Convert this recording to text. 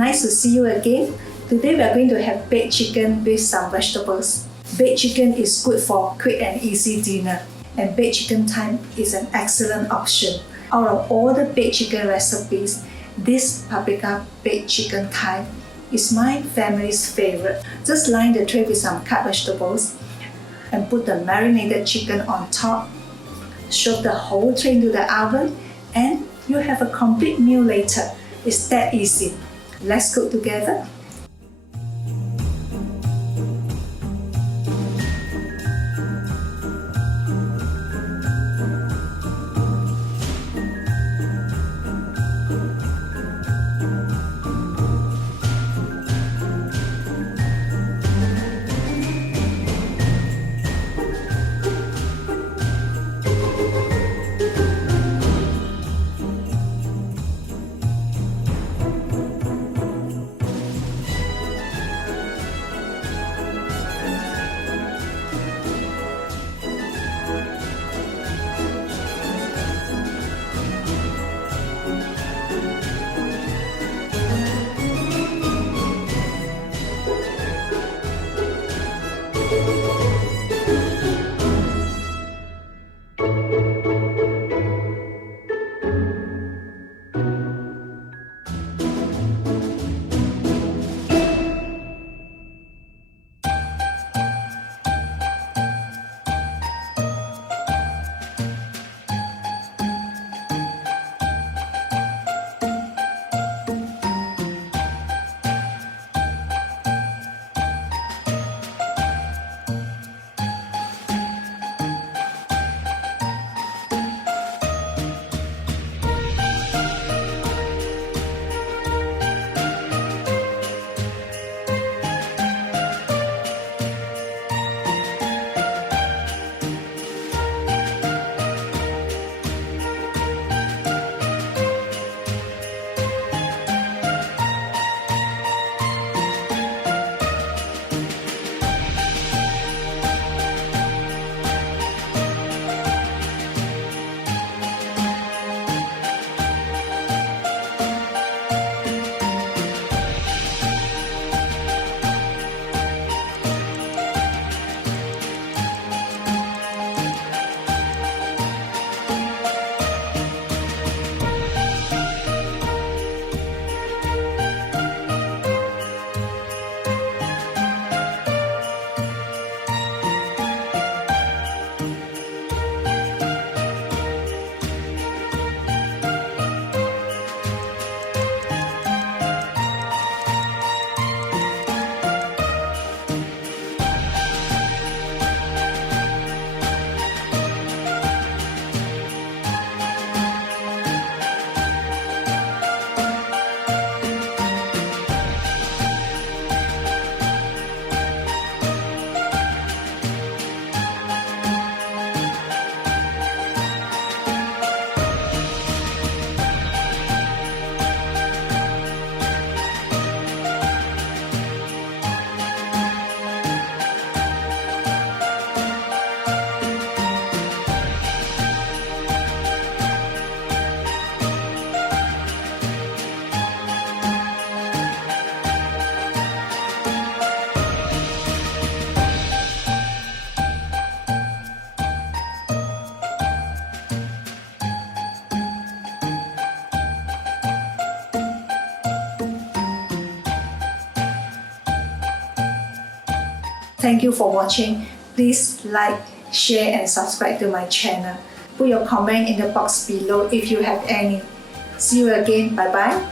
Nice to see you again. Today we are going to have baked chicken with some vegetables. Baked chicken is good for quick and easy dinner, and baked chicken thyme is an excellent option. Out of all the baked chicken recipes, this paprika baked chicken thyme is my family's favorite. Just line the tray with some cut vegetables and put the marinated chicken on top. Shove the whole tray into the oven and you have a complete meal later. It's that easy. Let's cook together. Thank you for watching. Please like, share and subscribe to my channel. Put your comment in the box below if you have any. See you again. Bye bye.